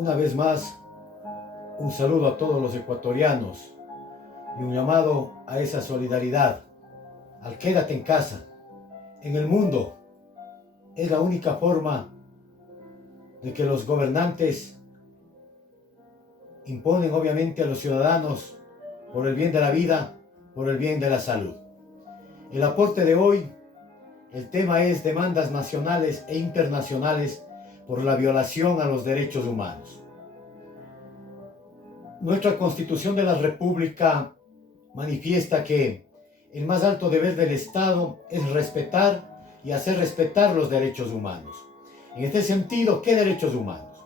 Una vez más, un saludo a todos los ecuatorianos y un llamado a esa solidaridad, al quédate en casa. En el mundo es la única forma de que los gobernantes imponen obviamente a los ciudadanos por el bien de la vida, por el bien de la salud. El aporte de hoy, el tema es demandas nacionales e internacionales por la violación a los derechos humanos. Nuestra Constitución de la República manifiesta que el más alto deber del Estado es respetar y hacer respetar los derechos humanos. En este sentido, ¿qué derechos humanos?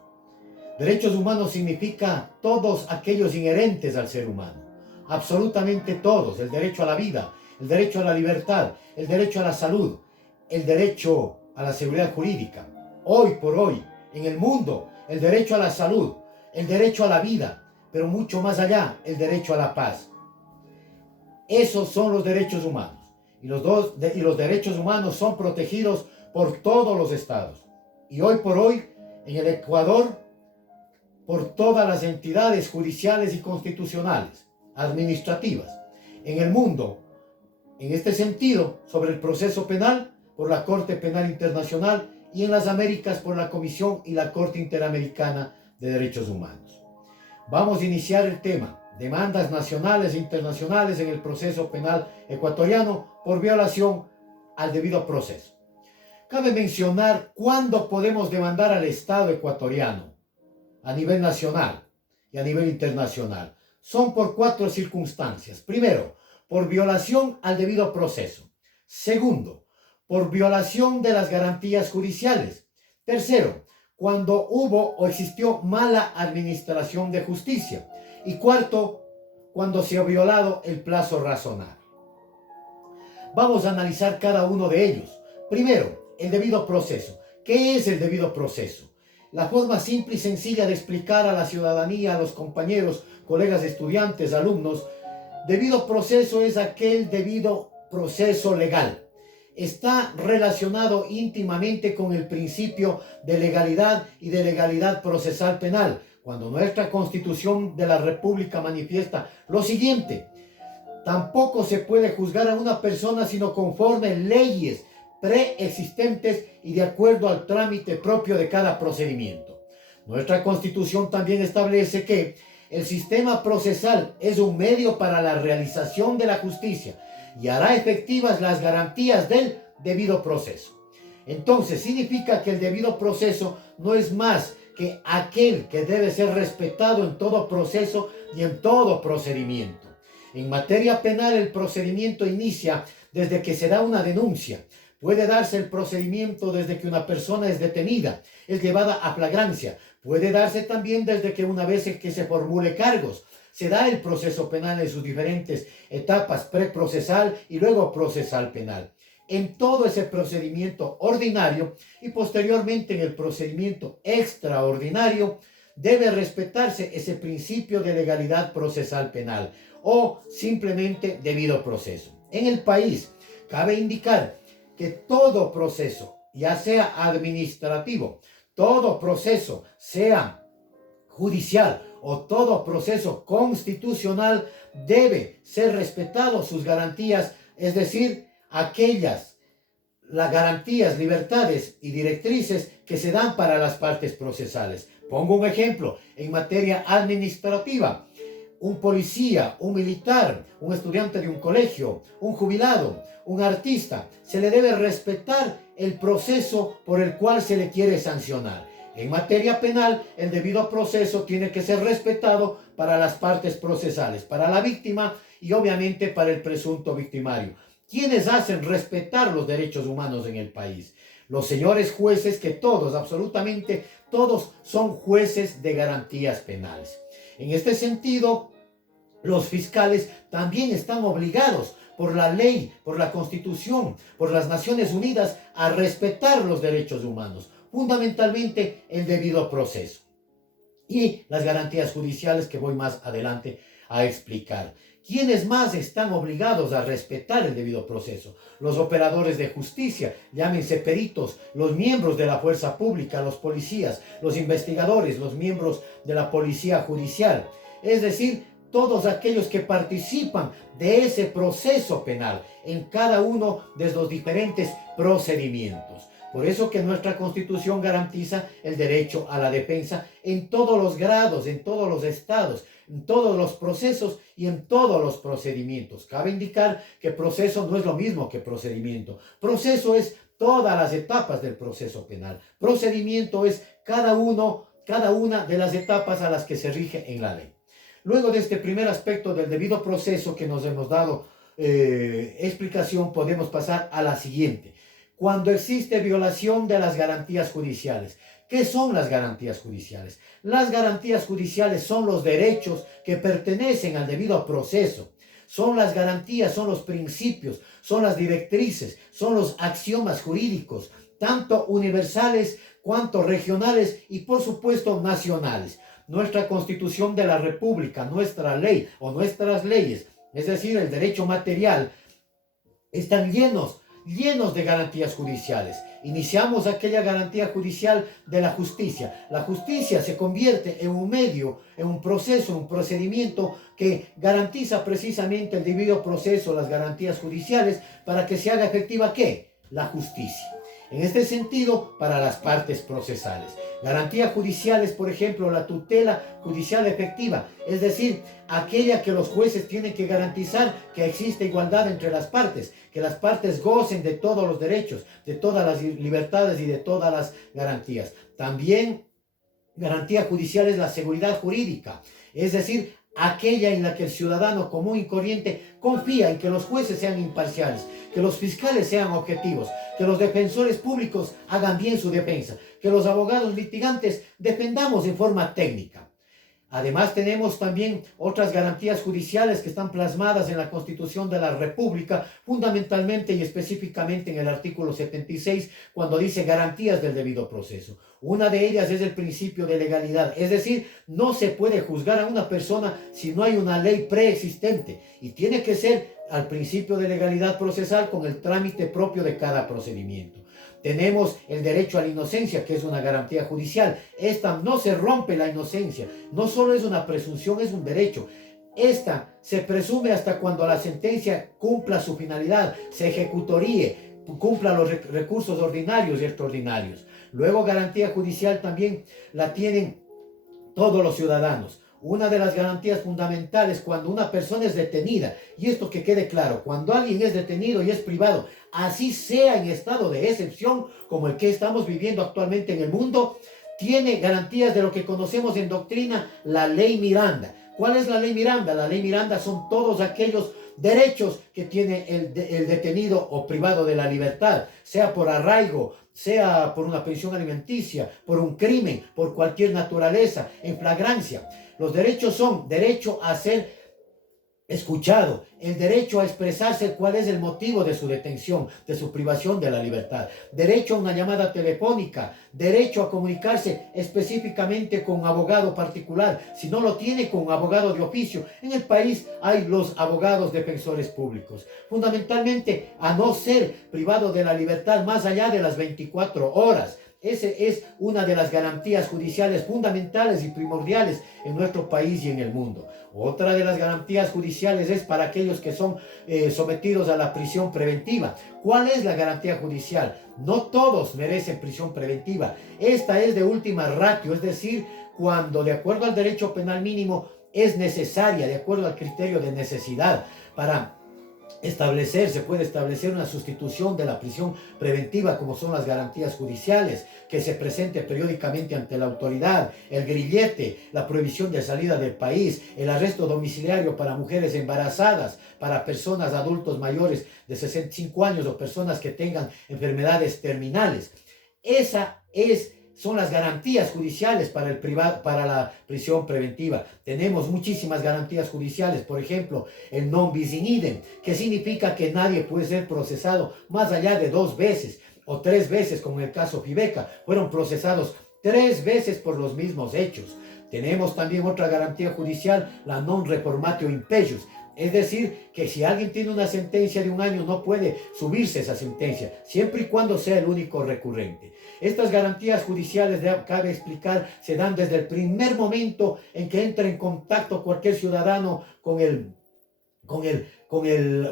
Derechos humanos significa todos aquellos inherentes al ser humano, absolutamente todos: el derecho a la vida, el derecho a la libertad, el derecho a la salud, el derecho a la seguridad jurídica. Hoy por hoy, en el mundo, el derecho a la salud, el derecho a la vida, pero mucho más allá, el derecho a la paz. Esos son los derechos humanos. Y los derechos humanos son protegidos por todos los estados. Y hoy por hoy, en el Ecuador, por todas las entidades judiciales y constitucionales, administrativas. En el mundo, en este sentido, sobre el proceso penal, por la Corte Penal Internacional, y en las Américas por la Comisión y la Corte Interamericana de Derechos Humanos. Vamos a iniciar el tema: demandas nacionales e internacionales en el proceso penal ecuatoriano por violación al debido proceso. Cabe mencionar cuándo podemos demandar al Estado ecuatoriano a nivel nacional y a nivel internacional. Son por 4 circunstancias. Primero, por violación al debido proceso. Segundo, por violación de las garantías judiciales. Tercero, cuando hubo o existió mala administración de justicia. Y cuarto, cuando se ha violado el plazo razonable. Vamos a analizar cada uno de ellos. Primero, el debido proceso. ¿Qué es el debido proceso? La forma simple y sencilla de explicar a la ciudadanía, a los compañeros, colegas, estudiantes, alumnos: debido proceso es aquel debido proceso legal. Está relacionado íntimamente con el principio de legalidad y de legalidad procesal penal, cuando nuestra Constitución de la República manifiesta lo siguiente: tampoco se puede juzgar a una persona sino conforme leyes preexistentes y de acuerdo al trámite propio de cada procedimiento. Nuestra Constitución también establece que el sistema procesal es un medio para la realización de la justicia y hará efectivas las garantías del debido proceso. Entonces, significa que el debido proceso no es más que aquel que debe ser respetado en todo proceso y en todo procedimiento. En materia penal, el procedimiento inicia desde que se da una denuncia. Puede darse el procedimiento desde que una persona es detenida, es llevada a flagrancia. Puede darse también desde que una vez que se formule cargos. Se da el proceso penal en sus diferentes etapas: preprocesal y luego procesal penal. En todo ese procedimiento ordinario y posteriormente en el procedimiento extraordinario debe respetarse ese principio de legalidad procesal penal o simplemente debido proceso. En el país cabe indicar que todo proceso, ya sea administrativo, todo proceso, sea judicial o todo proceso constitucional, debe ser respetado sus garantías, es decir, las garantías, libertades y directrices que se dan para las partes procesales. Pongo un ejemplo: en materia administrativa, un policía, un militar, un estudiante de un colegio, un jubilado, un artista, se le debe respetar el proceso por el cual se le quiere sancionar. En materia penal, el debido proceso tiene que ser respetado para las partes procesales, para la víctima y obviamente para el presunto victimario. ¿Quiénes hacen respetar los derechos humanos en el país? Los señores jueces, que todos, absolutamente todos, son jueces de garantías penales. En este sentido, los fiscales también están obligados por la ley, por la Constitución, por las Naciones Unidas, a respetar los derechos humanos, fundamentalmente el debido proceso y las garantías judiciales, que voy más adelante a explicar. ¿Quiénes más están obligados a respetar el debido proceso? Los operadores de justicia, llámense peritos, los miembros de la fuerza pública, los policías, los investigadores, los miembros de la policía judicial. Es decir, todos aquellos que participan de ese proceso penal en cada uno de los diferentes procedimientos. Por eso que nuestra Constitución garantiza el derecho a la defensa en todos los grados, en todos los estados, en todos los procesos y en todos los procedimientos. Cabe indicar que proceso no es lo mismo que procedimiento. Proceso es todas las etapas del proceso penal. Procedimiento es cada una de las etapas a las que se rige en la ley. Luego de este primer aspecto del debido proceso que nos hemos dado explicación, podemos pasar a la siguiente. Cuando existe violación de las garantías judiciales. ¿Qué son las garantías judiciales? Las garantías judiciales son los derechos que pertenecen al debido proceso. Son las garantías, son los principios, son las directrices, son los axiomas jurídicos, tanto universales cuanto regionales y por supuesto nacionales. Nuestra Constitución de la República, nuestra ley o nuestras leyes, es decir, el derecho material, están llenos de garantías judiciales. Iniciamos aquella garantía judicial de la justicia. La justicia se convierte en un medio, en un proceso, en un procedimiento que garantiza precisamente el debido proceso, las garantías judiciales, para que se haga efectiva ¿qué? La justicia. En este sentido, para las partes procesales. Garantías judiciales, por ejemplo, la tutela judicial efectiva, es decir, aquella que los jueces tienen que garantizar que existe igualdad entre las partes, que las partes gocen de todos los derechos, de todas las libertades y de todas las garantías. También garantía judicial es la seguridad jurídica, es decir, aquella en la que el ciudadano común y corriente confía en que los jueces sean imparciales, que los fiscales sean objetivos, que los defensores públicos hagan bien su defensa, que los abogados litigantes defendamos en forma técnica. Además tenemos también otras garantías judiciales que están plasmadas en la Constitución de la República, fundamentalmente y específicamente en el artículo 76, cuando dice garantías del debido proceso. Una de ellas es el principio de legalidad, es decir, no se puede juzgar a una persona si no hay una ley preexistente y tiene que ser al principio de legalidad procesal con el trámite propio de cada procedimiento. Tenemos el derecho a la inocencia, que es una garantía judicial. Esta no se rompe la inocencia, no solo es una presunción, es un derecho. Esta se presume hasta cuando la sentencia cumpla su finalidad, se ejecutoríe, cumpla los recursos ordinarios y extraordinarios. Luego, garantía judicial también la tienen todos los ciudadanos. Una de las garantías fundamentales cuando una persona es detenida, y esto que quede claro, cuando alguien es detenido y es privado, así sea en estado de excepción como el que estamos viviendo actualmente en el mundo, tiene garantías de lo que conocemos en doctrina, la ley Miranda. ¿Cuál es la ley Miranda? La ley Miranda son todos aquellos derechos que tiene el detenido o privado de la libertad, sea por arraigo, sea por una pensión alimenticia, por un crimen, por cualquier naturaleza, en flagrancia. Los derechos son derecho a ser escuchado, el derecho a expresarse cuál es el motivo de su detención, de su privación de la libertad, derecho a una llamada telefónica, derecho a comunicarse específicamente con un abogado particular, si no lo tiene con un abogado de oficio. En el país hay los abogados defensores públicos, fundamentalmente a no ser privado de la libertad más allá de las 24 horas. Esa es una de las garantías judiciales fundamentales y primordiales en nuestro país y en el mundo. Otra de las garantías judiciales es para aquellos que son sometidos a la prisión preventiva. ¿Cuál es la garantía judicial? No todos merecen prisión preventiva. Esta es de última ratio, es decir, cuando de acuerdo al derecho penal mínimo es necesaria, de acuerdo al criterio de necesidad, para se puede establecer una sustitución de la prisión preventiva, como son las garantías judiciales, que se presente periódicamente ante la autoridad, el grillete, la prohibición de salida del país, el arresto domiciliario para mujeres embarazadas, para personas adultos mayores de 65 años o personas que tengan enfermedades terminales. Son las garantías judiciales para la prisión preventiva. Tenemos muchísimas garantías judiciales, por ejemplo, el non bis in idem, que significa que nadie puede ser procesado más allá de 2 veces o 3 veces, como en el caso Fibeca, fueron procesados 3 veces por los mismos hechos. Tenemos también otra garantía judicial, la non reformatio impejus. Es decir, que si alguien tiene una sentencia de 1 año, no puede subirse esa sentencia, siempre y cuando sea el único recurrente. Estas garantías judiciales, cabe explicar, se dan desde el primer momento en que entra en contacto cualquier ciudadano con el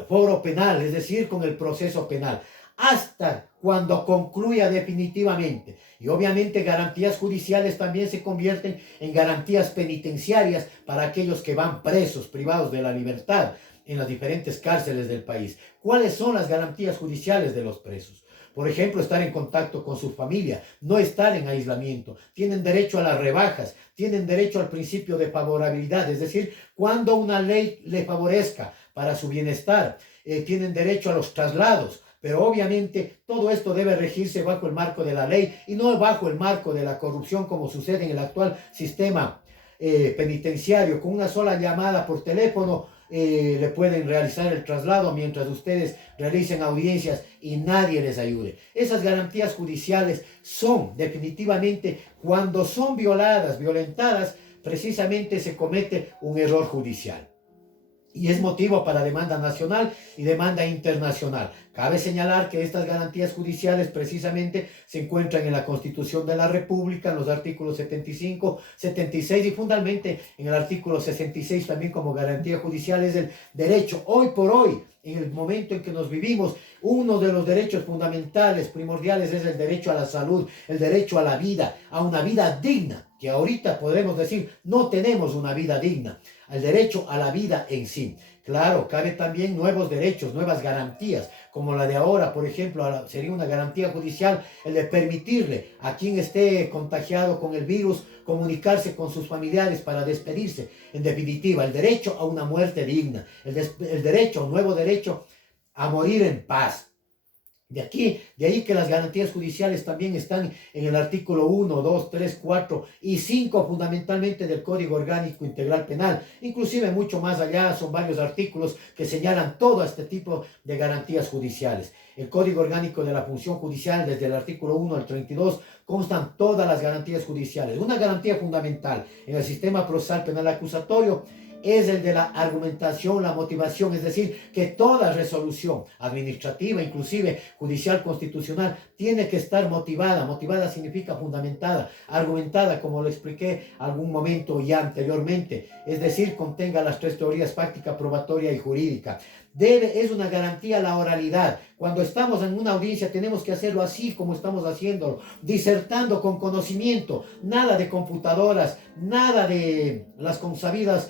foro penal, es decir, con el proceso penal, hasta cuando concluya definitivamente. Y obviamente garantías judiciales también se convierten en garantías penitenciarias para aquellos que van presos, privados de la libertad en las diferentes cárceles del país. ¿Cuáles son las garantías judiciales de los presos? Por ejemplo, estar en contacto con su familia, no estar en aislamiento, tienen derecho a las rebajas, tienen derecho al principio de favorabilidad, es decir, cuando una ley le favorezca para su bienestar, tienen derecho a los traslados. Pero obviamente todo esto debe regirse bajo el marco de la ley y no bajo el marco de la corrupción como sucede en el actual sistema penitenciario. Con una sola llamada por teléfono le pueden realizar el traslado mientras ustedes realicen audiencias y nadie les ayude. Esas garantías judiciales son definitivamente, cuando son violentadas, precisamente se comete un error judicial. Y es motivo para demanda nacional y demanda internacional. Cabe señalar que estas garantías judiciales precisamente se encuentran en la Constitución de la República, en los artículos 75, 76 y fundamentalmente en el artículo 66 también como garantía judicial es el derecho. Hoy por hoy, en el momento en que nos vivimos, uno de los derechos fundamentales, primordiales, es el derecho a la salud, el derecho a la vida, a una vida digna, que ahorita podemos decir no tenemos una vida digna, el derecho a la vida en sí. Claro, cabe también nuevos derechos, nuevas garantías, como la de ahora, por ejemplo, sería una garantía judicial el de permitirle a quien esté contagiado con el virus comunicarse con sus familiares para despedirse. En definitiva, el derecho a una muerte digna, el derecho, un nuevo derecho a morir en paz. De ahí que las garantías judiciales también están en el artículo 1, 2, 3, 4 y 5 fundamentalmente del Código Orgánico Integral Penal. Inclusive mucho más allá son varios artículos que señalan todo este tipo de garantías judiciales. El Código Orgánico de la Función Judicial, desde el artículo 1 al 32, constan todas las garantías judiciales. Una garantía fundamental en el sistema procesal penal acusatorio es el de la argumentación, la motivación, es decir, que toda resolución administrativa, inclusive judicial, constitucional, tiene que estar motivada. Motivada significa fundamentada, argumentada, como lo expliqué algún momento ya anteriormente, es decir, contenga las 3 teorías: fáctica, probatoria y jurídica. Es una garantía la oralidad. Cuando estamos en una audiencia tenemos que hacerlo así como estamos haciéndolo, disertando con conocimiento, nada de computadoras, nada de las consabidas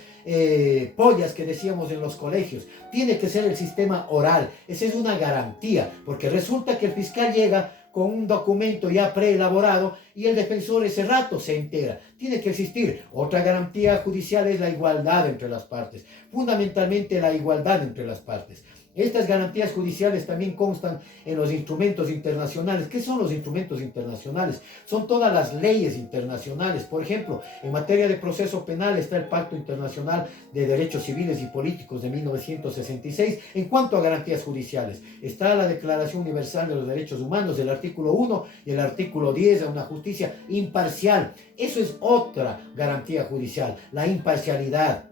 pollas que decíamos en los colegios. Tiene que ser el sistema oral. Esa es una garantía, porque resulta que el fiscal llega con un documento ya preelaborado y el defensor ese rato se entera. Tiene que existir. Otra garantía judicial es la igualdad entre las partes, fundamentalmente la igualdad entre las partes. Estas garantías judiciales también constan en los instrumentos internacionales. ¿Qué son los instrumentos internacionales? Son todas las leyes internacionales. Por ejemplo, en materia de proceso penal está el Pacto Internacional de Derechos Civiles y Políticos de 1966. En cuanto a garantías judiciales, está la Declaración Universal de los Derechos Humanos, el artículo 1 y el artículo 10, a una justicia imparcial. Eso es otra garantía judicial, la imparcialidad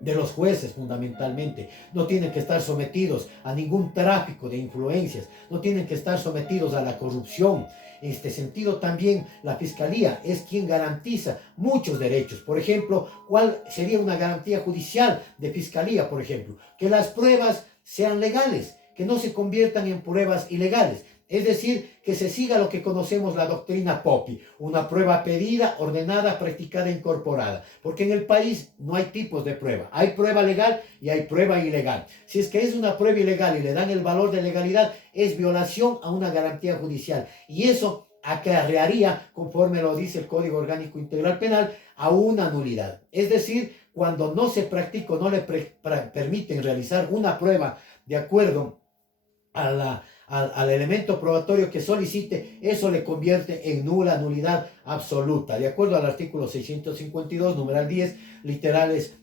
de los jueces fundamentalmente. No tienen que estar sometidos a ningún tráfico de influencias, no tienen que estar sometidos a la corrupción. En este sentido también la Fiscalía es quien garantiza muchos derechos. Por ejemplo, ¿cuál sería una garantía judicial de Fiscalía? Por ejemplo, que las pruebas sean legales, que no se conviertan en pruebas ilegales. Es decir, que se siga lo que conocemos la doctrina Poppi, una prueba pedida, ordenada, practicada, incorporada. Porque en el país no hay tipos de prueba. Hay prueba legal y hay prueba ilegal. Si es que es una prueba ilegal y le dan el valor de legalidad, es violación a una garantía judicial. Y eso acarrearía, conforme lo dice el Código Orgánico Integral Penal, a una nulidad. Es decir, cuando no se practica o no le permiten realizar una prueba de acuerdo al elemento probatorio que solicite, eso le convierte en nulidad absoluta, de acuerdo al artículo 652, numeral 10, literales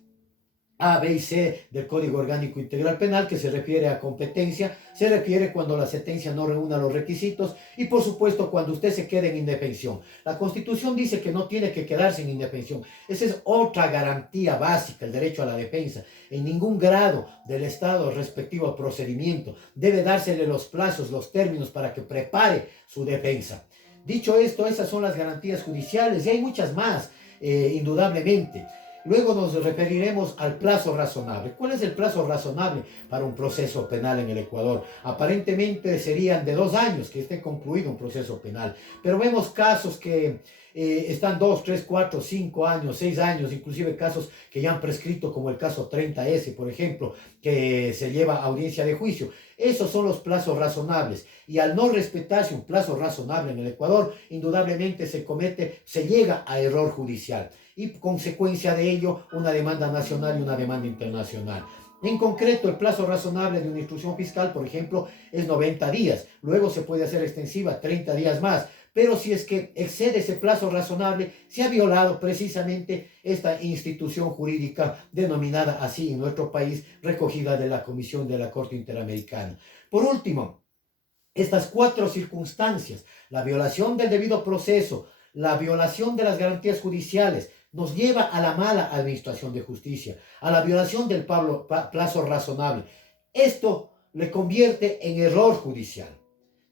A, B y C del Código Orgánico Integral Penal, que se refiere a competencia, se refiere cuando la sentencia no reúna los requisitos y por supuesto cuando usted se quede en indefensión. La Constitución dice que no tiene que quedarse en indefensión. Esa es otra garantía básica, el derecho a la defensa. En ningún grado del Estado respectivo procedimiento debe dársele los plazos, los términos para que prepare su defensa. Dicho esto, esas son las garantías judiciales y hay muchas más, indudablemente. Luego nos referiremos al plazo razonable. ¿Cuál es el plazo razonable para un proceso penal en el Ecuador? Aparentemente serían de 2 años que esté concluido un proceso penal, pero vemos casos que están 2, 3, 4, 5 años, 6 años, inclusive casos que ya han prescrito, como el caso 30S, por ejemplo, que se lleva a audiencia de juicio. Esos son los plazos razonables y al no respetarse un plazo razonable en el Ecuador, indudablemente se llega a error judicial y consecuencia de ello una demanda nacional y una demanda internacional. En concreto, el plazo razonable de una instrucción fiscal, por ejemplo, es 90 días. Luego se puede hacer extensiva a 30 días más. Pero si es que excede ese plazo razonable, se ha violado precisamente esta institución jurídica denominada así en nuestro país, recogida de la Comisión de la Corte Interamericana. Por último, estas 4 circunstancias, la violación del debido proceso, la violación de las garantías judiciales, nos lleva a la mala administración de justicia, a la violación del plazo razonable. Esto le convierte en error judicial.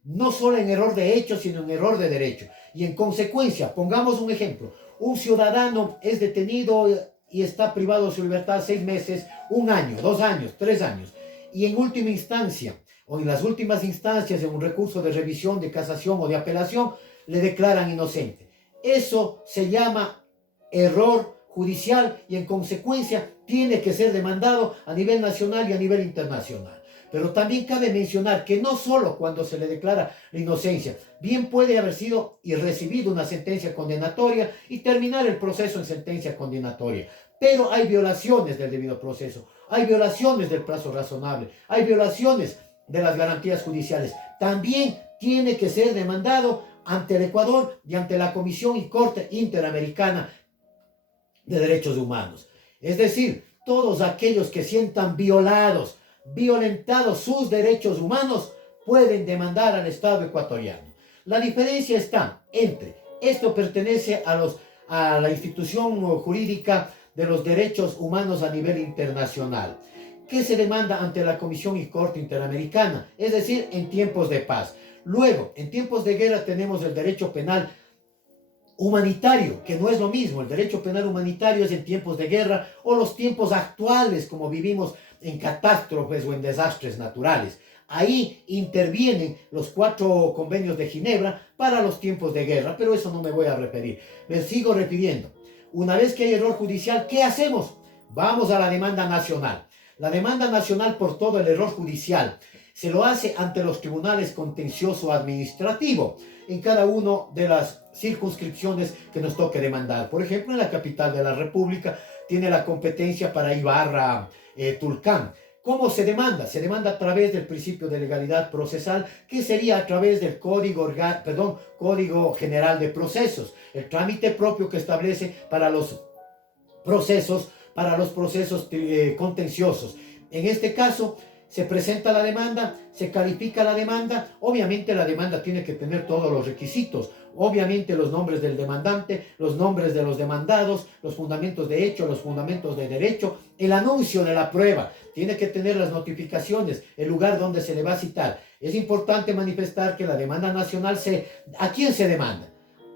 No solo en error de hecho, sino en error de derecho. Y en consecuencia, pongamos un ejemplo, un ciudadano es detenido y está privado de su libertad 6 meses, 1 año, 2 años, 3 años. Y en última instancia, o en las últimas instancias, en un recurso de revisión, de casación o de apelación, le declaran inocente. Eso se llama error judicial y en consecuencia tiene que ser demandado a nivel nacional y a nivel internacional. Pero también cabe mencionar que no solo cuando se le declara la inocencia, bien puede haber sido y recibido una sentencia condenatoria y terminar el proceso en sentencia condenatoria. Pero hay violaciones del debido proceso, hay violaciones del plazo razonable, hay violaciones de las garantías judiciales. También tiene que ser demandado ante el Ecuador y ante la Comisión y Corte Interamericana de Derechos Humanos. Es decir, todos aquellos que sientan violentados sus derechos humanos pueden demandar al Estado ecuatoriano. La diferencia está entre, esto pertenece a la institución jurídica de los derechos humanos a nivel internacional, que se demanda ante la Comisión y Corte Interamericana, es decir, en tiempos de paz. Luego, en tiempos de guerra tenemos el derecho penal humanitario, que no es lo mismo. El derecho penal humanitario es en tiempos de guerra o los tiempos actuales, como vivimos en catástrofes o en desastres naturales. Ahí intervienen los 4 convenios de Ginebra para los tiempos de guerra, pero eso no me voy a referir. Me sigo refiriendo. Una vez que hay error judicial, ¿qué hacemos? Vamos a la demanda nacional. La demanda nacional por todo el error judicial se lo hace ante los tribunales contencioso administrativo en cada una de las circunscripciones que nos toque demandar. Por ejemplo, en la capital de la República tiene la competencia para Ibarra, Tulcán. ¿Cómo se demanda? Se demanda a través del principio de legalidad procesal, que sería a través del Código General de Procesos, el trámite propio que establece para los procesos contenciosos. En este caso, se presenta la demanda, se califica la demanda. Obviamente la demanda tiene que tener todos los requisitos. Obviamente los nombres del demandante, los nombres de los demandados, los fundamentos de hecho, los fundamentos de derecho, el anuncio de la prueba. Tiene que tener las notificaciones, el lugar donde se le va a citar. Es importante manifestar que la demanda nacional ¿a quién se demanda?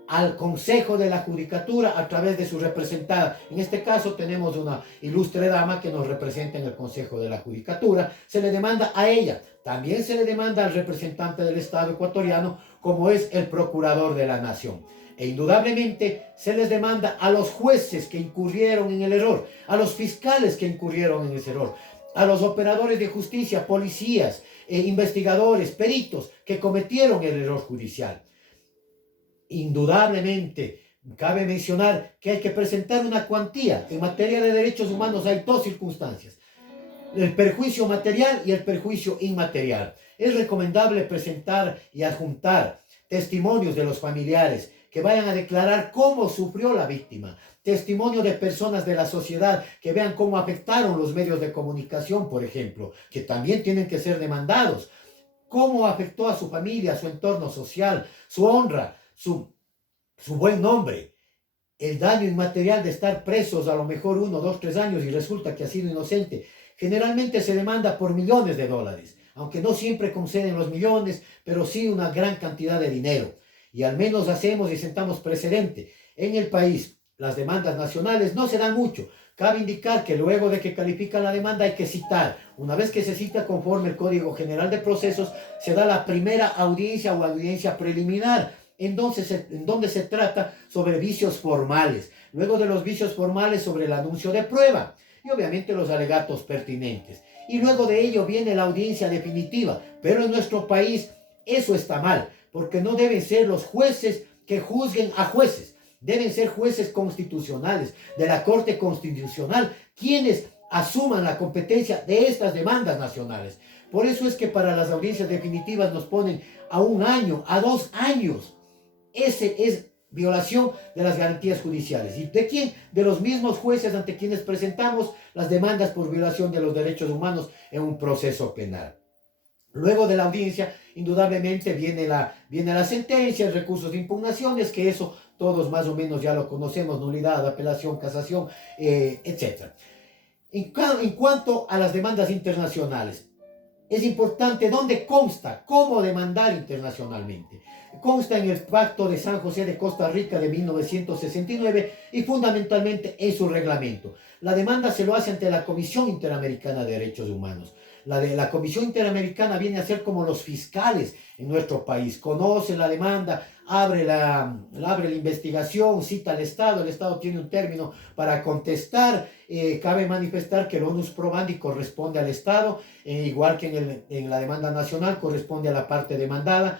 Al Consejo de la Judicatura a través de su representada. En este caso tenemos una ilustre dama que nos representa en el Consejo de la Judicatura. Se le demanda a ella. También se le demanda al representante del Estado ecuatoriano, como es el Procurador de la Nación. E indudablemente se les demanda a los jueces que incurrieron en el error, a los fiscales que incurrieron en ese error, a los operadores de justicia, policías, investigadores, peritos que cometieron el error judicial. Indudablemente, cabe mencionar que hay que presentar una cuantía. En materia de derechos humanos hay 2 circunstancias: el perjuicio material y el perjuicio inmaterial. Es recomendable presentar y adjuntar testimonios de los familiares que vayan a declarar cómo sufrió la víctima, testimonio de personas de la sociedad que vean cómo afectaron los medios de comunicación, por ejemplo, que también tienen que ser demandados, cómo afectó a su familia, a su entorno social, su honra, su buen nombre, el daño inmaterial de estar presos a lo mejor 1, 2, 3 años y resulta que ha sido inocente. Generalmente se demanda por millones de dólares, aunque no siempre conceden los millones, pero sí una gran cantidad de dinero. Y al menos hacemos y sentamos precedente. En el país, las demandas nacionales no se dan mucho. Cabe indicar que luego de que califica la demanda hay que citar. Una vez que se cita conforme el Código General de Procesos, se da la primera audiencia o audiencia preliminar, en donde se trata sobre vicios formales. Luego de los vicios formales, sobre el anuncio de prueba y obviamente los alegatos pertinentes. Y luego de ello viene la audiencia definitiva. Pero en nuestro país eso está mal, porque no deben ser los jueces que juzguen a jueces. Deben ser jueces constitucionales de la Corte Constitucional quienes asuman la competencia de estas demandas nacionales. Por eso es que para las audiencias definitivas nos ponen a 1 año, a 2 años. Ese es violación de las garantías judiciales. ¿Y de quién? De los mismos jueces ante quienes presentamos las demandas por violación de los derechos humanos en un proceso penal. Luego de la audiencia, indudablemente viene la sentencia, el recurso de impugnaciones, que eso todos más o menos ya lo conocemos, nulidad, apelación, casación, etc. En cuanto a las demandas internacionales, es importante dónde consta, cómo demandar internacionalmente. Consta en el Pacto de San José de Costa Rica de 1969 y fundamentalmente en su reglamento. La demanda se lo hace ante la Comisión Interamericana de Derechos Humanos. La Comisión Interamericana viene a ser como los fiscales en nuestro país. Conoce la demanda, abre la investigación, cita al Estado. El Estado tiene un término para contestar. Cabe manifestar que el onus probandi corresponde al Estado, igual que en la demanda nacional corresponde a la parte demandada.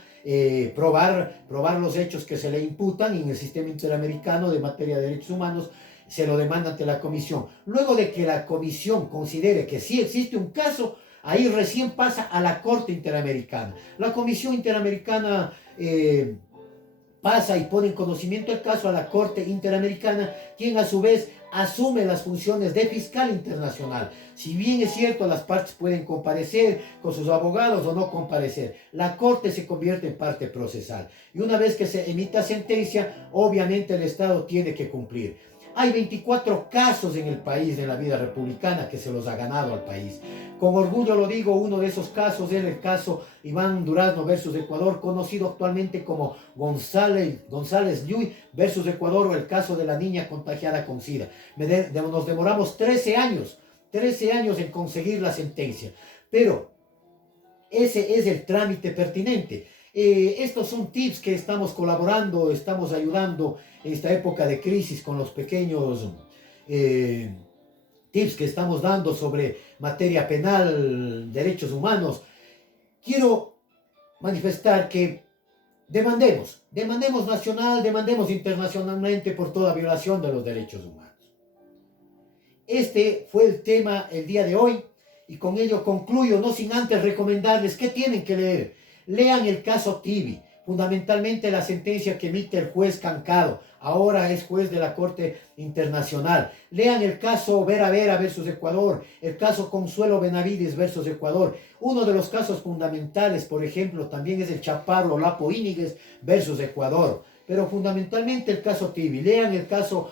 Probar los hechos que se le imputan en el sistema interamericano de materia de derechos humanos, se lo demanda ante la comisión. Luego de que la comisión considere que sí existe un caso, ahí recién pasa a la Corte Interamericana. La Comisión Interamericana pasa y pone en conocimiento el caso a la Corte Interamericana, quien a su vez asume las funciones de fiscal internacional. Si bien es cierto, las partes pueden comparecer con sus abogados o no comparecer, la Corte se convierte en parte procesal. Y una vez que se emita sentencia, obviamente el Estado tiene que cumplir. Hay 24 casos en el país, en la vida republicana, que se los ha ganado al país. Con orgullo lo digo, uno de esos casos es el caso Iván Durazno versus Ecuador, conocido actualmente como González Lluy versus Ecuador, o el caso de la niña contagiada con SIDA. Nos demoramos 13 años en conseguir la sentencia, pero ese es el trámite pertinente. Estos son tips que estamos colaborando, estamos ayudando en esta época de crisis con los pequeños tips que estamos dando sobre materia penal, derechos humanos. Quiero manifestar que demandemos nacional, demandemos internacionalmente por toda violación de los derechos humanos. Este fue el tema el día de hoy y con ello concluyo, no sin antes recomendarles que tienen que leer. Lean el caso Tibi, fundamentalmente la sentencia que emite el juez Cancado, ahora es juez de la Corte Internacional. Lean el caso Vera Vera versus Ecuador, el caso Consuelo Benavides versus Ecuador. Uno de los casos fundamentales, por ejemplo, también es el Chaparro Lapo Íñiguez versus Ecuador. Pero fundamentalmente el caso Tibi. Lean el caso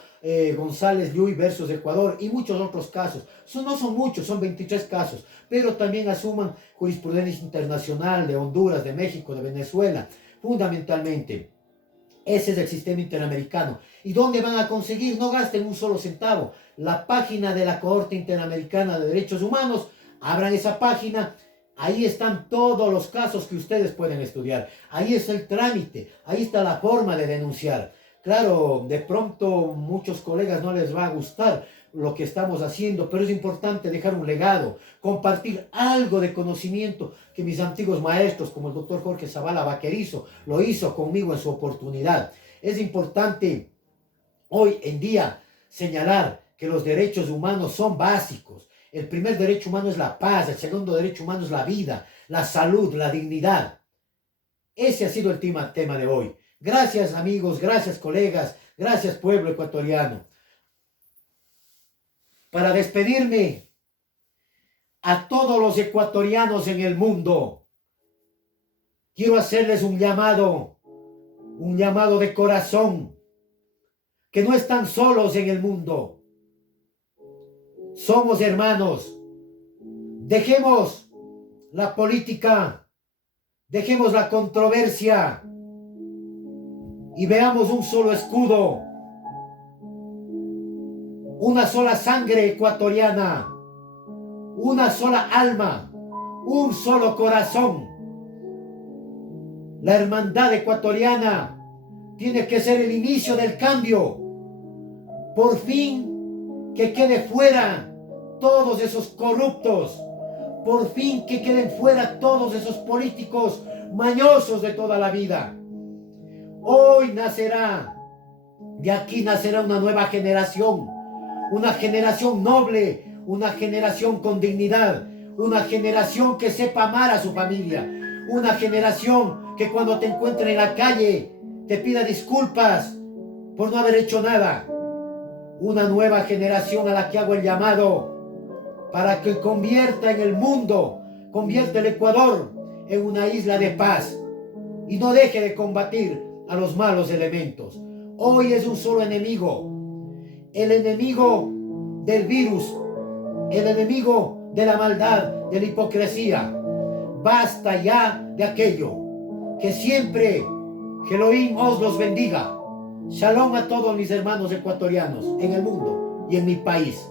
González Lluy versus Ecuador y muchos otros casos. No son muchos, son 23 casos, pero también asuman jurisprudencia internacional de Honduras, de México, de Venezuela. Fundamentalmente, ese es el sistema interamericano. ¿Y dónde van a conseguir? No gasten un solo centavo. La página de la Corte Interamericana de Derechos Humanos, abran esa página. Ahí están todos los casos que ustedes pueden estudiar. Ahí está el trámite, ahí está la forma de denunciar. Claro, de pronto muchos colegas no les va a gustar lo que estamos haciendo, pero es importante dejar un legado, compartir algo de conocimiento que mis antiguos maestros, como el doctor Jorge Zavala Vaquerizo, lo hizo conmigo en su oportunidad. Es importante hoy en día señalar que los derechos humanos son básicos. El primer derecho humano es la paz, el segundo derecho humano es la vida, la salud, la dignidad. Ese ha sido el tema de hoy. Gracias amigos, gracias colegas, gracias pueblo ecuatoriano. Para despedirme a todos los ecuatorianos en el mundo, quiero hacerles un llamado de corazón, que no están solos en el mundo. Somos hermanos. Dejemos la política, dejemos la controversia y veamos un solo escudo, una sola sangre ecuatoriana, una sola alma, un solo corazón. La hermandad ecuatoriana tiene que ser el inicio del cambio. Por fin que quede fuera todos esos corruptos. Por fin que queden fuera todos esos políticos mañosos de toda la vida. Hoy nacerá, de aquí nacerá una nueva generación. Una generación noble, una generación con dignidad. Una generación que sepa amar a su familia. Una generación que cuando te encuentre en la calle te pida disculpas por no haber hecho nada. Una nueva generación a la que hago el llamado para que convierta en el mundo, convierta el Ecuador en una isla de paz y no deje de combatir a los malos elementos. Hoy es un solo enemigo, el enemigo del virus, el enemigo de la maldad, de la hipocresía. Basta ya de aquello. Que siempre Elohim os los bendiga. Shalom a todos mis hermanos ecuatorianos en el mundo y en mi país.